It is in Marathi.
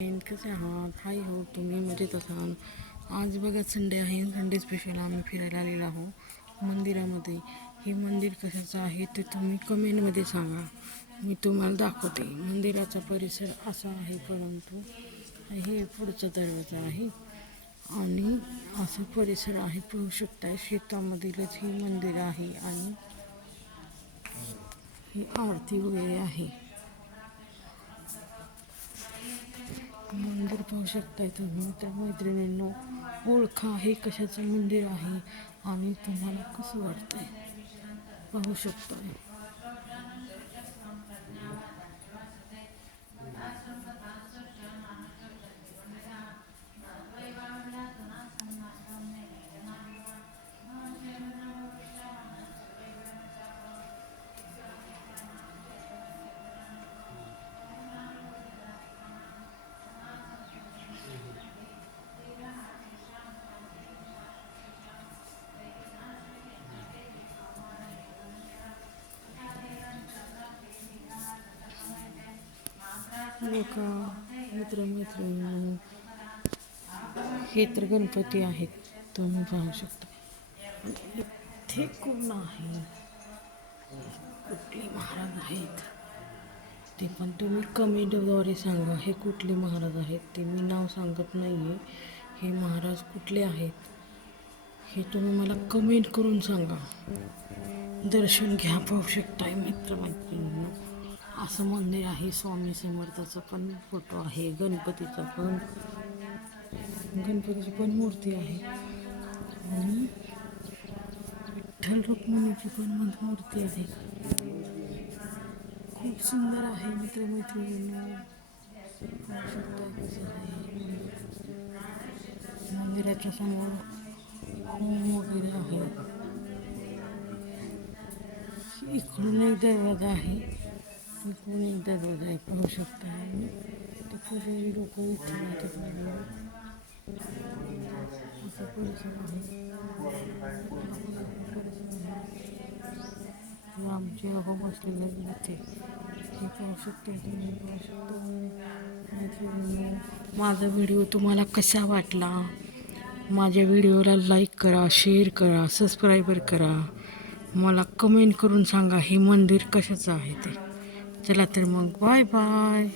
कसे आहात? हाय हो, तुम्ही मजेत असाल. आज बघा संडे आहे. संडे स्पेशल आम्ही फिरायला आलेलो आहोत मंदिरामध्ये. हे मंदिर कशाचं आहे ते तुम्ही कमेंटमध्ये सांगा, मी तुम्हाला दाखवते. मंदिराचा परिसर असा आहे, परंतु हे पुढचा दरवाजा आहे आणि असं परिसर आहे. पाहू शकता, शेतामधीलच हे मंदिर आहे आणि ही आरती वगैरे आहे. मंदिर पाहू शकताय तुम्ही. त्या मैत्रिणींनो, ओळखा हे कशाचं मंदिर आहे आणि तुम्हाला कसं वाटतंय पाहू शकताय. बघा मित्रमैत्रिणी, हे तर गणपती आहेत, तुम्ही पाहू शकता. इथे कोण आहे, कुठले महाराज आहेत ते पण तुम्ही कमेंटद्वारे सांगा. हे कुठले महाराज आहेत ते मी नाव सांगत नाही आहे. हे महाराज कुठले आहेत हे तुम्ही मला कमेंट करून सांगा. दर्शन घ्या. पाहू शकताय मित्रमैत्रिणींनो, असं मंदिर आहे. स्वामी समर्थाचा पण फोटो आहे, गणपतीची पण मूर्ती आहे आणि विठ्ठल रुक्मिणीची पण मूर्ती आहे. खूप सुंदर आहे मित्रमैत्रिणींनो. पाहू शकता कसं आहे. मंदिराच्या समोर होम वगैरे आहे. इकडून एक दरवाजा आहे, इकडून एक दरवाजा आहे. पाहू शकता ते पुजारी लोक असं परिसर आहे. आमचे लोक बसलेले इथे हे पाहू शकते. तुम्ही पाहू शकता. माझा व्हिडिओ तुम्हाला कसा वाटला? माझ्या व्हिडिओला लाईक करा, शेअर करा, सबस्क्राईबर करा. मला कमेंट करून सांगा हे मंदिर कशाचं आहे ते. चला तर मग, बाय बाय.